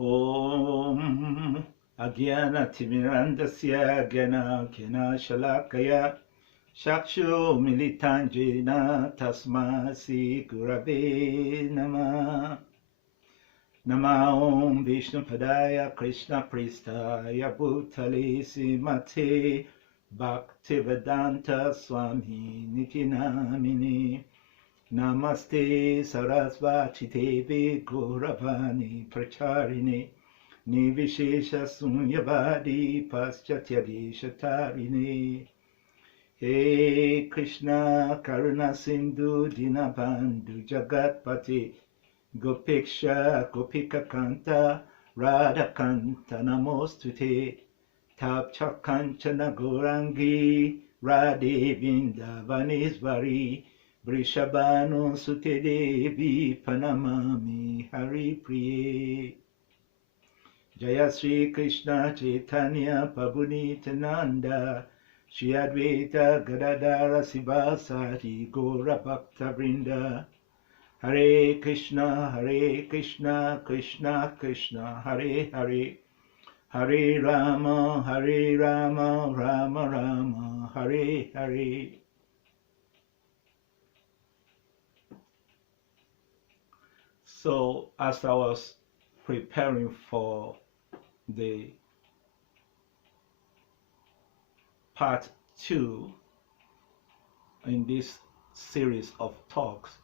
Om Agyana Timirandasya Gyana Kena Shalakaya Shakshu Militanjena Tasmasi Gurave Nama Nama Om Vishnu Padaya Krishna Pristaya Bhutale Simate Bhaktivedanta Swami Nitinamini Namaste Sarasvati Devi Gauravani Pracharini Nivishesha Sunyavadi Paschatya Shatarine He Krishna Karuna Sindhu Dinabandhu Jagatpati Gopiksha Gopika Kanta Radha Kanta Namostute Tapcha Kanchana Gorangi Radhe Vindavanisvari Vrishabhanu Sute Devi Panamami Hari Priye Jaya Sri Krishna Chaitanya Prabhu Nityananda Shri Advaita Gadadara Sivasati Gaura Bhakta Vrinda Hare Krishna Krishna Krishna Hare Hare Hare Rama Rama Rama Hare Hare. So as I was preparing for the part 2 in this series of talks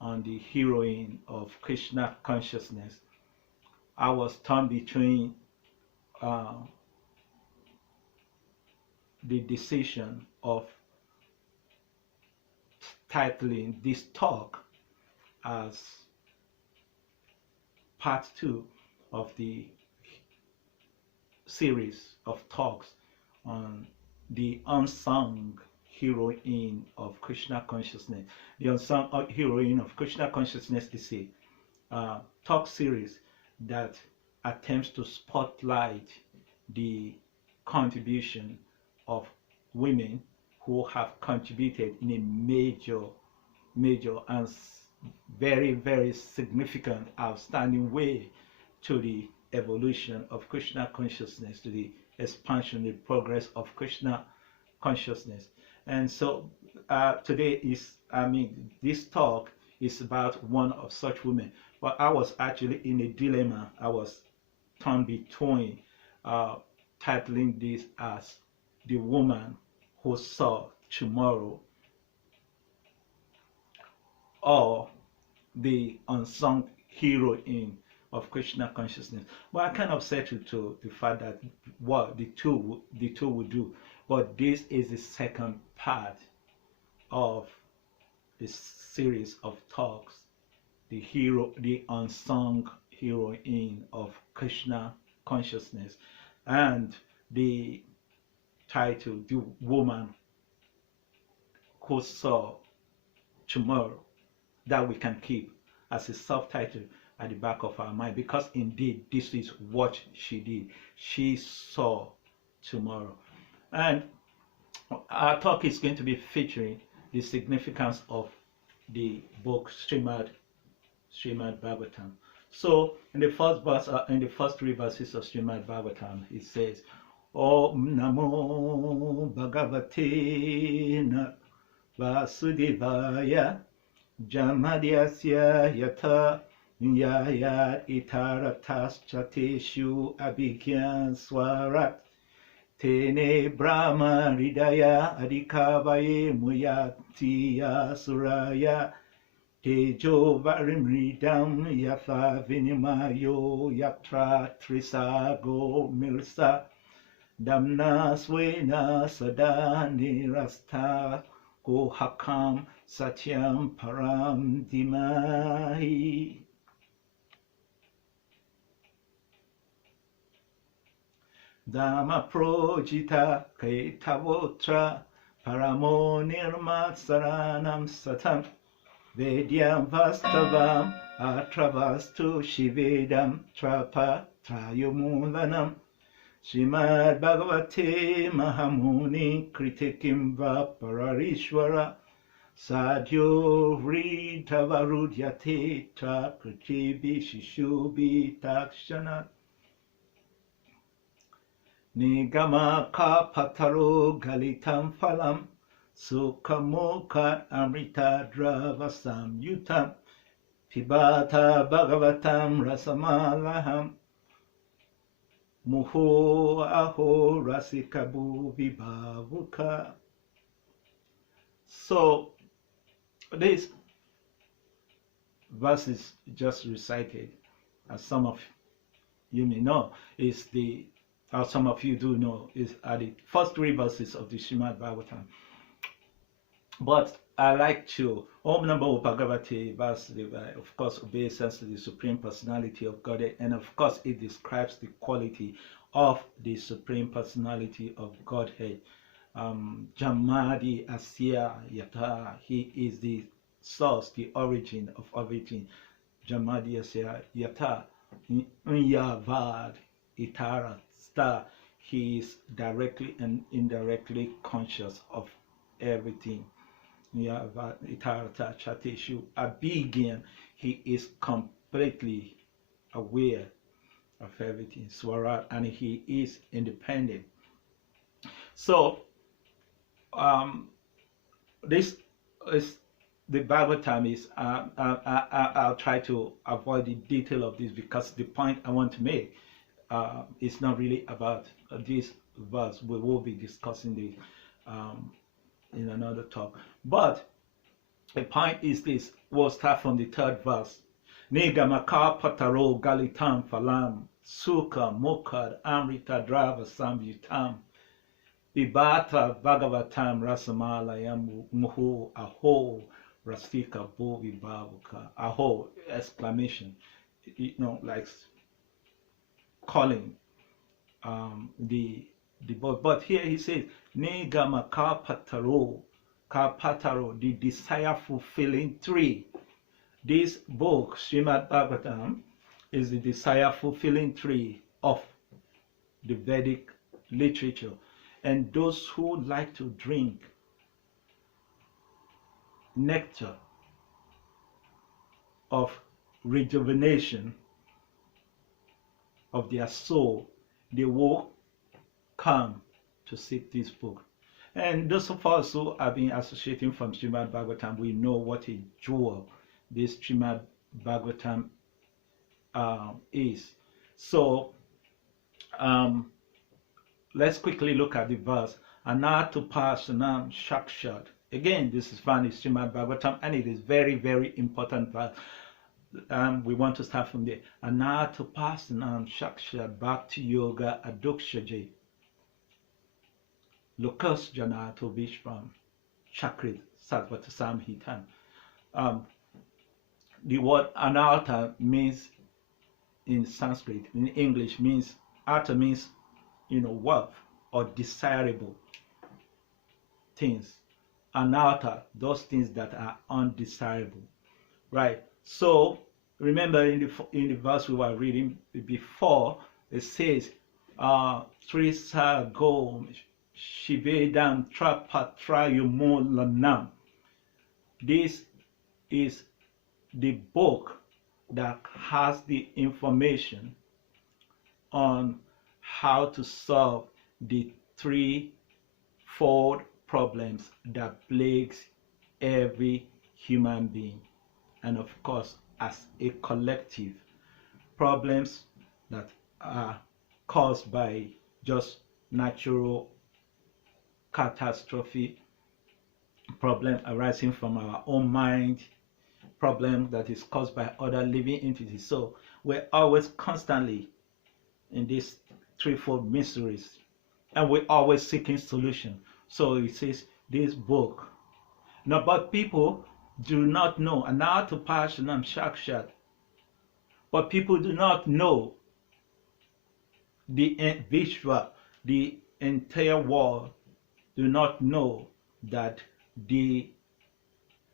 on the heroine of Krishna consciousness, I was torn between the decision of titling this talk as part 2 of the series of talks on the unsung heroine of Krishna consciousness. The unsung heroine of Krishna consciousness is a talk series that attempts to spotlight the contribution of women who have contributed in a major and very significant, outstanding way to the evolution of Krishna consciousness, to the expansion, the progress of Krishna consciousness. And so today this talk is about one of such women. But I was actually in a dilemma. I was torn between titling this as The Woman Who Saw Tomorrow or The Unsung Heroine of Krishna consciousness. But I kind of settled to the fact that what the two would do. But this is the second part of the series of talks, the unsung heroine of Krishna consciousness, and the title, The Woman Who Saw Tomorrow, that we can keep as a subtitle at the back of our mind, because indeed this is what she did. She saw tomorrow. And our talk is going to be featuring the significance of the book Srimad Bhagavatam. So in the first 3 verses of Srimad Bhagavatam, it says, Om Namo Bhagavate Vasudevaya Jamadyasya Yata Nyaya Itaratas-chateshu Abhigyan Swarat Tene Brahma Ridaya Adikavaye Muyatiya Suraya Tejo Varimridam Yatha Vinimayo Yatra Trisago Milsa Damna Swena Sada Nirasta Kohakam Satyam Param Dimahi. Dhamma projita kaitavotra paramo nirmat saranam satam vedyam vastavam atravastu shivedam trapa trayumulanam Srimad Bhagavate Mahamuni Kritikim va Pararishwara Sadhyo Rita Varudyate Ta Pratibi Shishubi Takshana Nigama Kapataro Galitam Phalam Sukhamoka Amrita Dravasam Yutam Pibata Bhagavatam Rasamalaham Muho Aho Rasikabu Vibhavuka. So this verses just recited, as some of you may know, is the, or some of you do know, are the first 3 verses of the Srimad Bhagavatam. But I like to, Om Namo Bhagavate Vasudevaya, of course, obeisance to the Supreme Personality of Godhead, and of course, it describes the quality of the Supreme Personality of Godhead. Jamadi Asya Yata, he is the source, the origin of everything. Jamadi Asya Yata, Unyavad Itara Star, he is directly and indirectly conscious of everything. Itara Chateshu Abigan, he is completely aware of everything. Swarat, and he is independent. So this is the Bhagavatam is I'll try to avoid the detail of this, because the point I want to make is not really about this verse. We will be discussing this in another talk, but the point is this. We'll start from the 3rd verse. Nigamaka pataro galitam phalam sukha mokad amrita drava samyutam Vibhata Bhagavatam Rasamalayam Muhu Aho Rasika Bovi Bhavuka. Aho, exclamation, like calling the boy. But here he says Nigama Kapataro, the desire fulfilling tree. This book, Srimad Bhagavatam, is the desire fulfilling tree of the Vedic literature. And those who like to drink nectar of rejuvenation of their soul, they will come to seek this book. And those of us who have been associating from Srimad Bhagavatam, we know what a jewel this Srimad Bhagavatam is. So let's quickly look at the verse. Anatupasanam Shakshat. Again, this is found in Srimad Bhagavatam, and it is very, very important verse. We want to start from there. Anatupasanam Shakshat Bhakti Yoga Adukshaje. Lokas Janato Vishram Chakrit Satvata Samhitan. The word anartha means, in Sanskrit, in English, means, artha means, wealth or desirable things. Anartha, those things that are undesirable, right? So remember, in the verse we were reading before, it says Trisa Go Shivedam Trapatrayumulanam. This is the book that has the information on how to solve the 3-fold problems that plagues every human being, and of course, as a collective, problems that are caused by just natural catastrophe, problem arising from our own mind, problem that is caused by other living entities. So we're always constantly in these 3-fold mysteries, and we're always seeking solution. So it says this book. Now, but people do not know, and now to Pashanam Shakshat, but people do not know the Vishwa, the entire world, do not know that the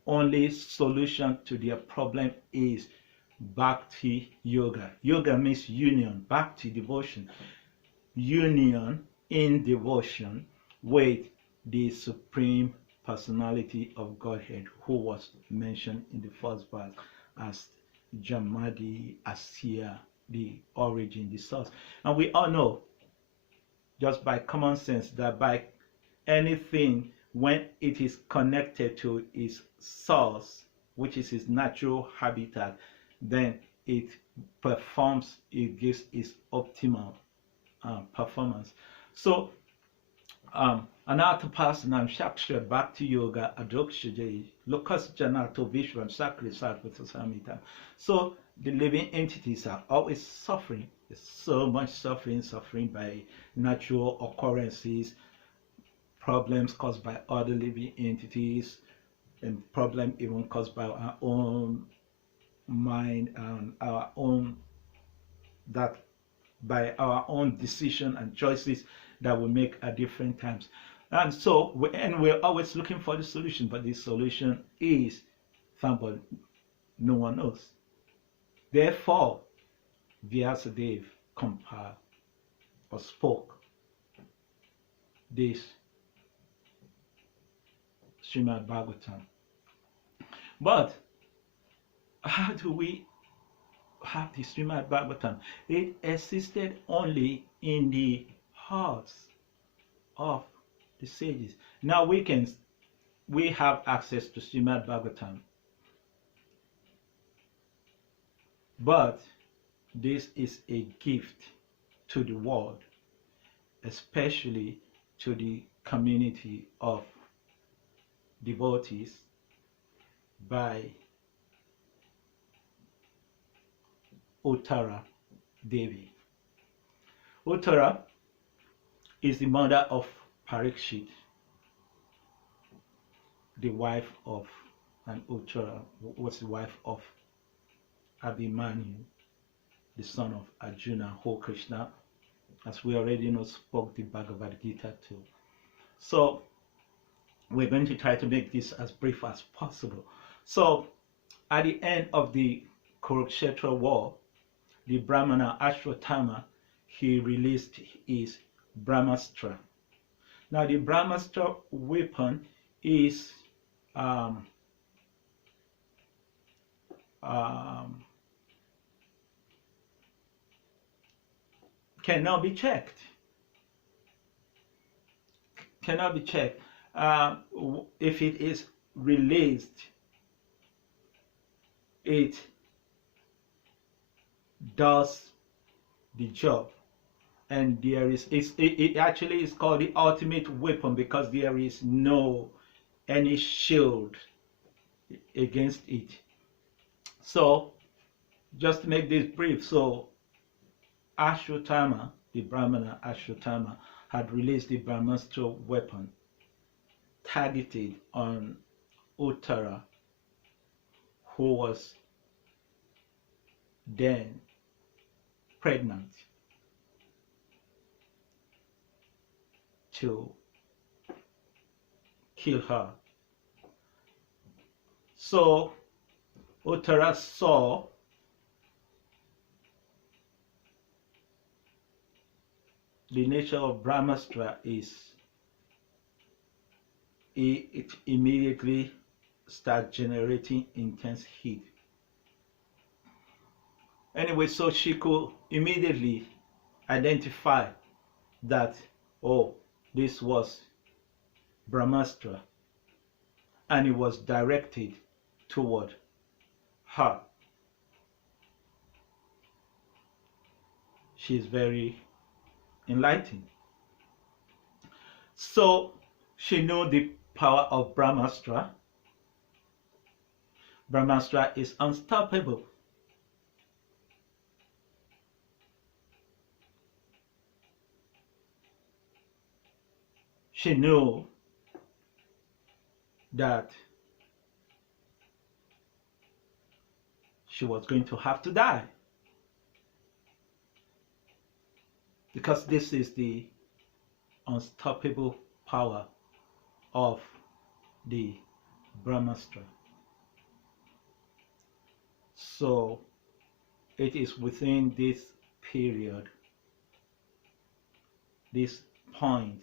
only solution to their problem is Bhakti Yoga. Yoga means union, Bhakti, devotion. Union in devotion with the Supreme personality of Godhead who was mentioned in the first verse as Jamadi, Asiya, the origin, the source. And we all know, just by common sense, that by anything, when it is connected to its source, which is its natural habitat, then it performs, it gives its optimal performance. So, Anatapasana Shaksha Bhakti Yoga Adokshajayi Lokas Janato Vishwan Sakri Sarvata. So the living entities are always suffering. There's so much suffering by natural occurrences, problems caused by other living entities, and problem even caused by our own mind and our own, that by our own decision and choices that we make at different times. And so we're always looking for the solution, but the solution is found by no one knows. Therefore, Vyasadeva compiled or spoke this Srimad Bhagavatam. But how do we have the Srimad Bhagavatam? It existed only in the hearts of the sages. Now we have access to Srimad Bhagavatam, but this is a gift to the world, especially to the community of devotees, by Utara Devi. Utara is the mother of Pariksit, the wife of, and Utara was the wife of Abhimanyu, the son of Arjuna, who Krishna, as we already know, spoke the Bhagavad Gita to. So we're going to try to make this as brief as possible. So at the end of the Kurukshetra war, the Brahmana Ashwatthama, he released his Brahmastra. Now the Brahmastra weapon is cannot be checked. Cannot be checked. If it is released, it does the job. And there is, it actually is called the ultimate weapon because there is no any shield against it. So just to make this brief, so Ashwatthama, the Brahmana Ashwatthama, had released the Brahmastra weapon targeted on Utara, who was then pregnant, to kill her. So Utara saw the nature of Brahmastra is it immediately starts generating intense heat. Anyway, so she could immediately identify that, oh, this was Brahmastra, and it was directed toward her. She's very enlightened. So she knew the power of Brahmastra. Brahmastra is unstoppable. She knew that she was going to have to die, because this is the unstoppable power of the Brahmastra. So it is within this period, this point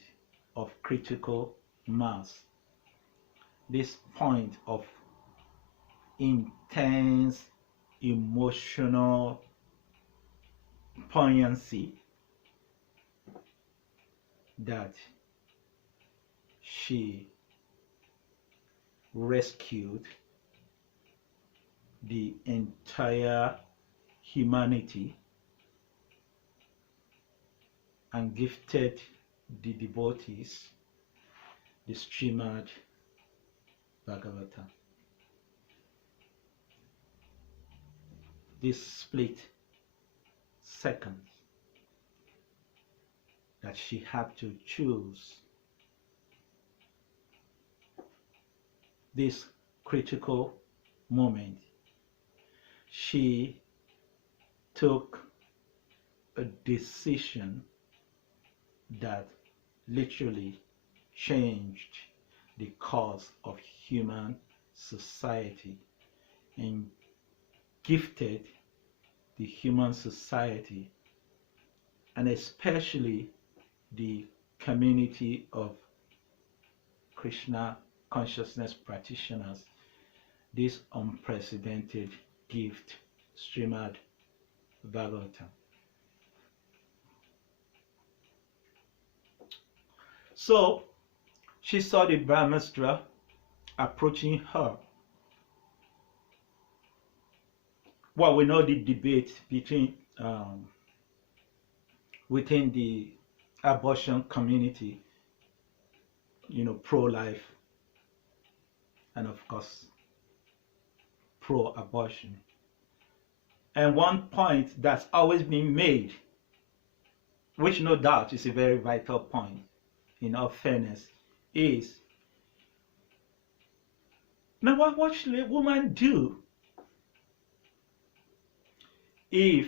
of critical mass, this point of intense emotional poignancy that she rescued the entire humanity and gifted the devotees the Srimad Bhagavatam. This split seconds that she had to choose this critical moment, she took a decision that literally changed the course of human society and gifted the human society, and especially the community of Krishna consciousness practitioners, this unprecedented gift, Srimad Bhagavatam. So she saw the Brahmastra approaching her. Well, we know the debate between within the abortion community, pro-life and of course pro-abortion. And one point that's always been made, which no doubt is a very vital point in all fairness, is now what should a woman do if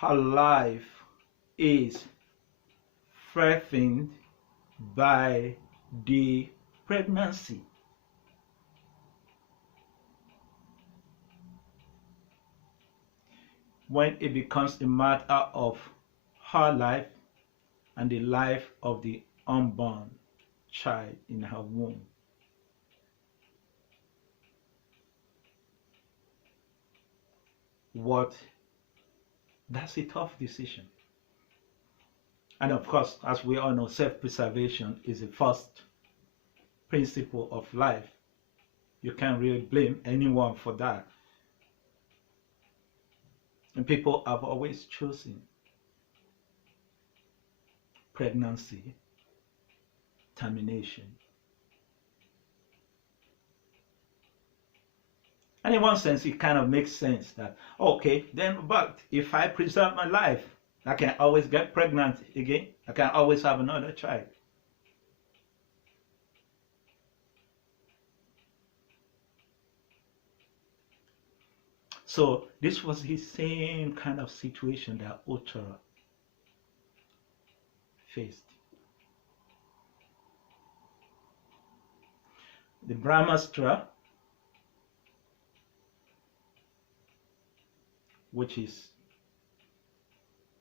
her life is threatened by the pregnancy? When it becomes a matter of her life and the life of the unborn child in her womb. That's a tough decision. And of course, as we all know, self-preservation is the first principle of life. You can't really blame anyone for that. And people have always chosen pregnancy termination. And in one sense, it kind of makes sense that, okay, then, but if I preserve my life, I can always get pregnant again. I can always have another child. So this was the same kind of situation that Utara faced. The Brahmastra, which is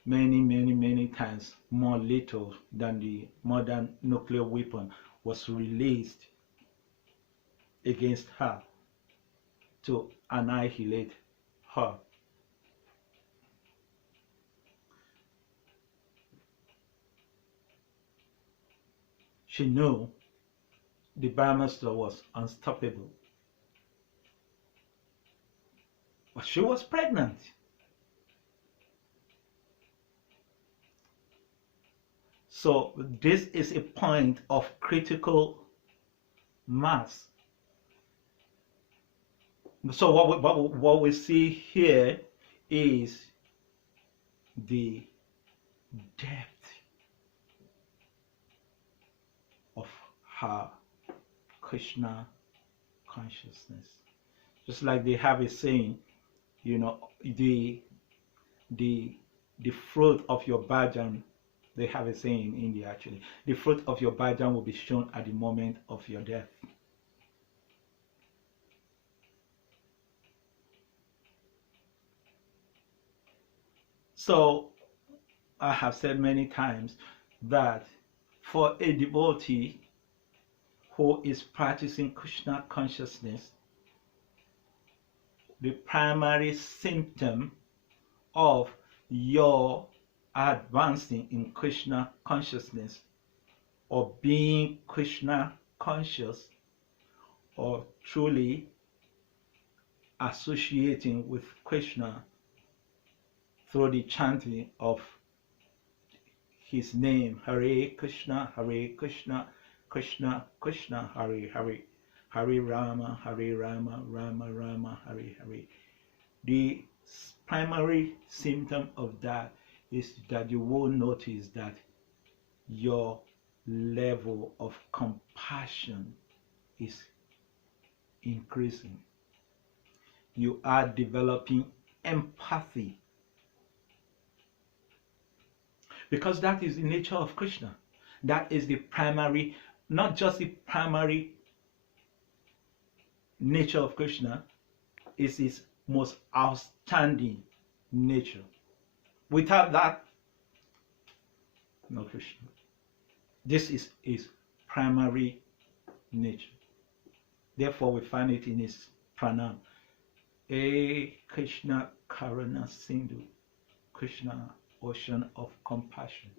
many times more lethal than the modern nuclear weapon, was released against her to annihilate her. She knew the Brahmastra was unstoppable, but she was pregnant. So this is a point of critical mass. So what we see here is the depth of her Krishna consciousness. Just like they have a saying, the fruit of your bhajan, they have a saying in India actually, the fruit of your bhajan will be shown at the moment of your death. So I have said many times that for a devotee who is practicing Krishna consciousness, the primary symptom of your advancing in Krishna consciousness or being Krishna conscious or truly associating with Krishna through the chanting of his name, Hare Krishna, Krishna Krishna, Hare Hare, Hare Rama, Rama Rama, Hare Hare. The primary symptom of that is that you will notice that your level of compassion is increasing. You are developing empathy, because that is the nature of Krishna. That is the primary, not just the primary nature of Krishna, is his most outstanding nature. Without that, no Krishna. This is his primary nature. Therefore, we find it in his pranam. A Krishna Karuna Sindhu, Krishna, ocean of compassion.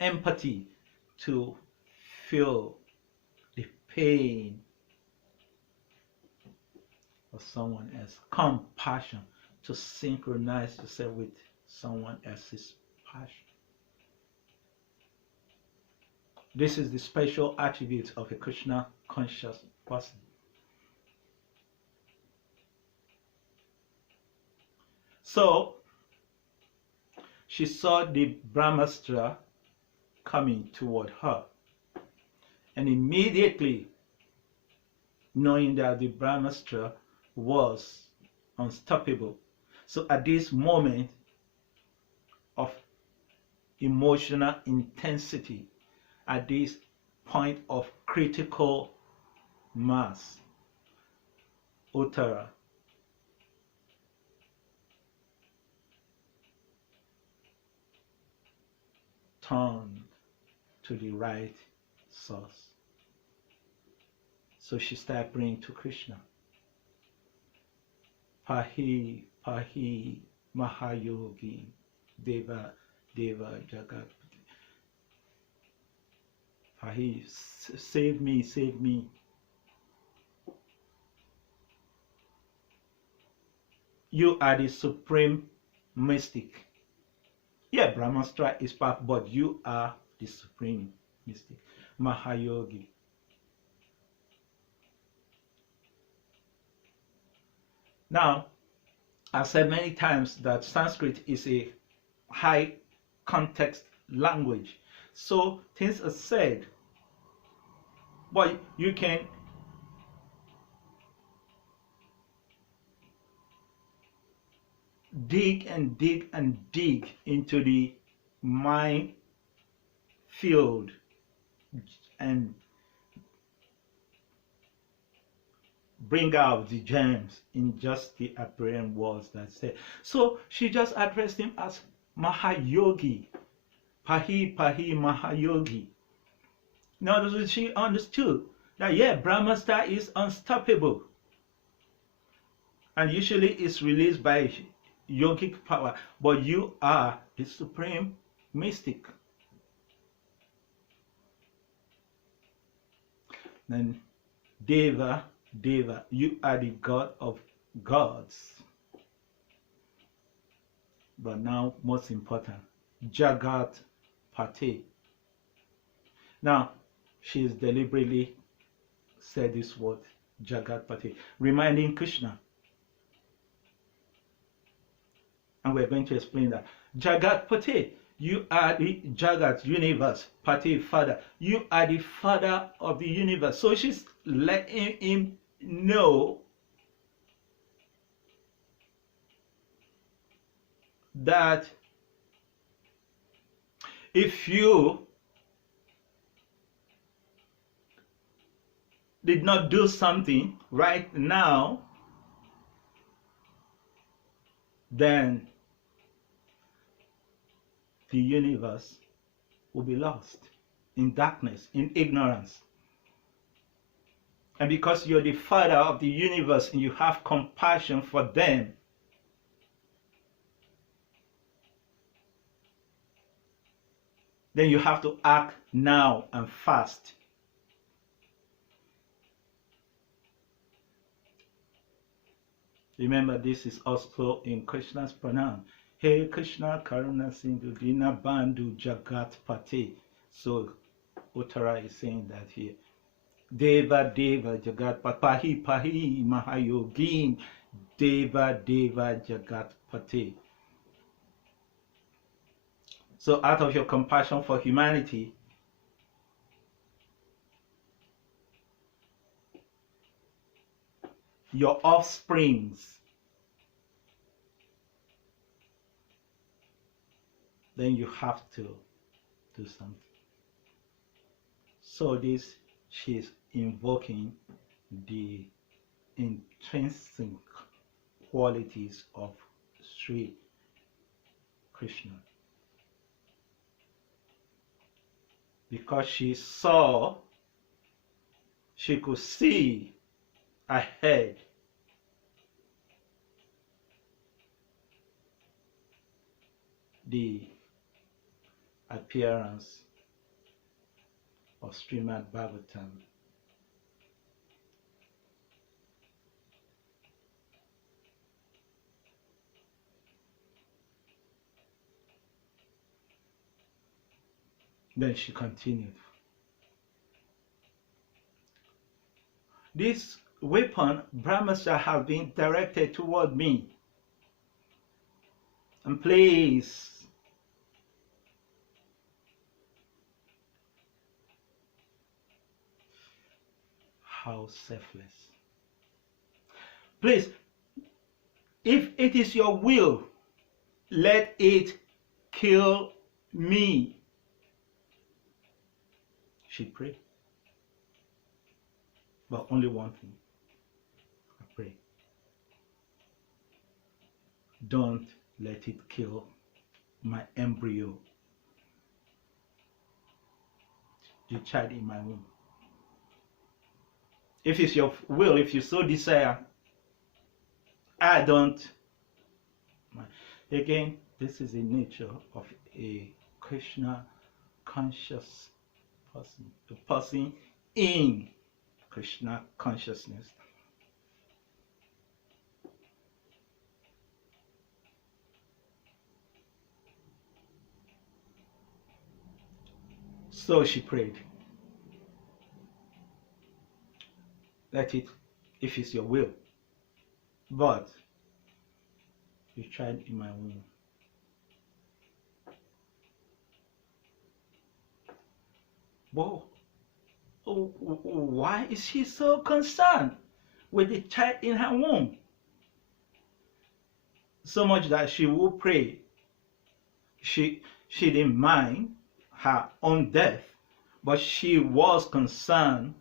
Empathy, to feel the pain of someone else. Compassion, to synchronize yourself with someone else's passion. This is the special attribute of a Krishna conscious person. So she saw the Brahmastra coming toward her, and immediately, knowing that the Brahmastra was unstoppable, so at this moment of emotional intensity, at this point of critical mass, Utara turned to the right source. So she started praying to Krishna. Pahi, Pahi, Mahayogi, Deva, Deva, Jagat. Pahi, save me, save me. You are the supreme mystic. Yeah, Brahmastra is part, but you are the supreme mystic, Mahayogi. Now, I've said many times that Sanskrit is a high context language. So things are said, but you can dig and dig and dig into the mind field and bring out the gems in just the apparent words that say. So she just addressed him as Mahayogi. Pahi, Pahi, Mahayogi. Now she understood that, yeah, Brahmastra is unstoppable, and usually it's released by yogic power, but you are the supreme mystic. Then Deva, Deva, you are the god of gods. But now, most important, Jagat Pate. Now, she's deliberately said this word, Jagat Pate, reminding Krishna. And we're going to explain that. Jagat Pate, you are the Jagat, universe. Pate, father. You are the father of the universe. So she's letting him know that if you did not do something right now, then the universe will be lost. in darkness, in ignorance. And because you're the Father of the universe and you have compassion for them, then you have to act now and fast. Remember, this is also in Krishna's pranam. Hey Krishna Karuna Sindhu Dina Bandhu Jagat Pate. So Utara is saying that here. Deva Deva Jagat Pahi Pahi Mahayogin Deva Deva Jagat Pate. So out of your compassion for humanity, your offsprings, then you have to do something. So this, she's invoking the intrinsic qualities of Sri Krishna. Because she could see ahead the appearance of Srimad Bhagavatam. Then she continued. This weapon, Brahmastra, have been directed toward me. And please, how selfless. Please, if it is your will, let it kill me. She prayed. But only one thing. I pray. Don't let it kill my embryo, the child in my womb. If it's your will, if you so desire, I don't. Again, this is the nature of a Krishna conscious person, a person in Krishna consciousness. So she prayed. Let it, if it's your will. But you tried in my womb. Whoa. Why is she so concerned with the child in her womb? So much that she will pray. She didn't mind her own death, but she was concerned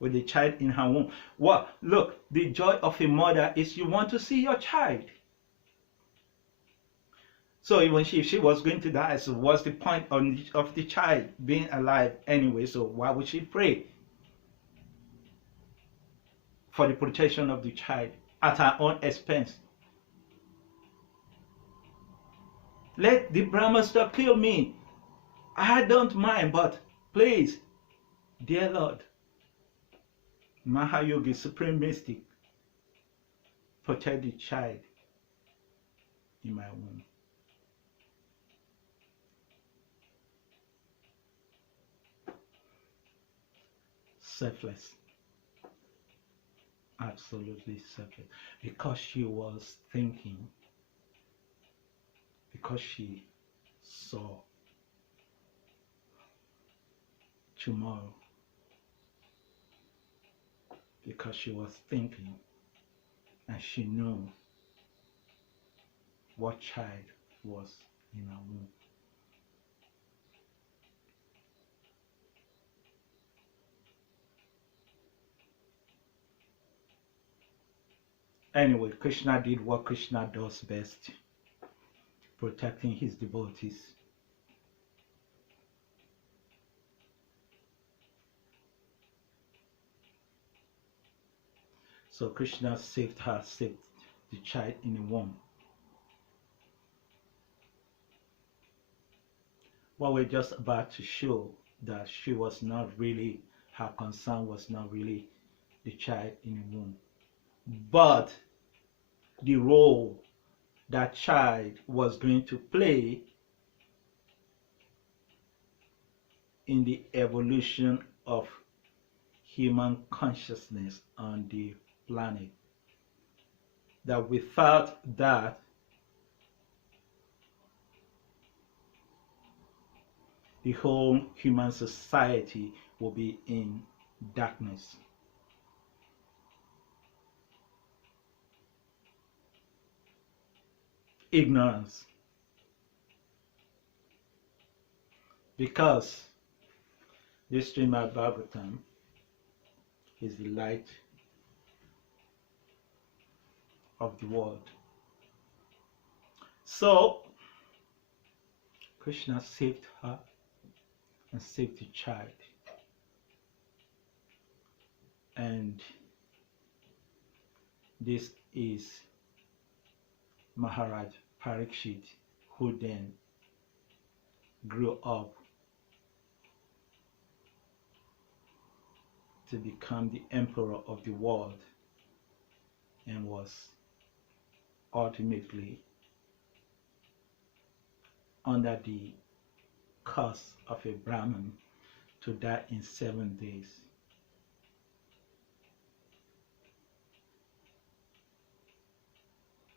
with the child in her womb. Well, look, the joy of a mother is you want to see your child. So even if she was going to die, so what's the point of the child being alive anyway? So why would she pray for the protection of the child at her own expense? Let the Brahmastra kill me. I don't mind, but please, dear Lord, Mahayogi, Supreme Mystic, protect the child in my womb. Selfless. Absolutely selfless. Because she was thinking, because she saw tomorrow, because she was thinking and she knew what child was in her womb. Anyway, Krishna did what Krishna does best, protecting his devotees. So Krishna saved her, saved the child in the womb. What we're just about to show that she was not really, her concern was not really the child in the womb, but the role that child was going to play in the evolution of human consciousness on the planet. That without that, the whole human society will be in darkness. Ignorance. Because this Srimad Bhagavatam is the light of the world. So Krishna saved her and saved the child. And this is Maharaja Pariksit, who then grew up to become the emperor of the world and was ultimately under the curse of a Brahmin to die in 7 days.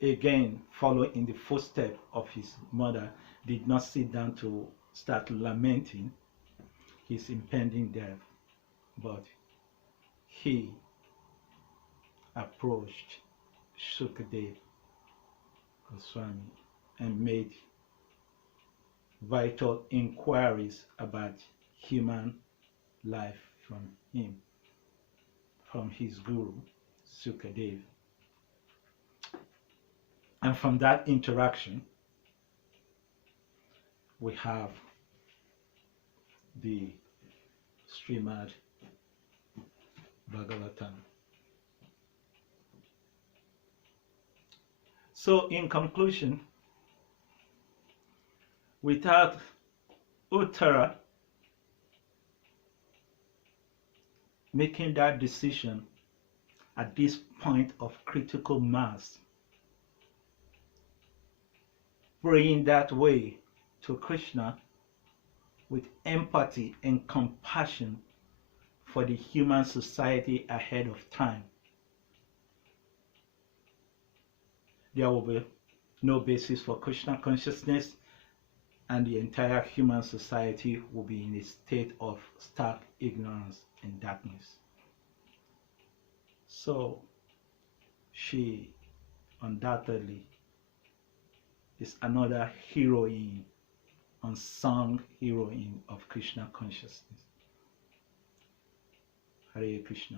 Again, following in the footsteps of his mother, did not sit down to start lamenting his impending death, but he approached Sukadeva Goswami and made vital inquiries about human life from him, from his guru, Sukadeva. And from that interaction, we have the Srimad Bhagavatam. So in conclusion, without Utara making that decision at this point of critical mass, praying that way to Krishna with empathy and compassion for the human society ahead of time, there will be no basis for Krishna consciousness, and the entire human society will be in a state of stark ignorance and darkness. So she undoubtedly is another heroine, unsung heroine of Krishna consciousness. Hare Krishna.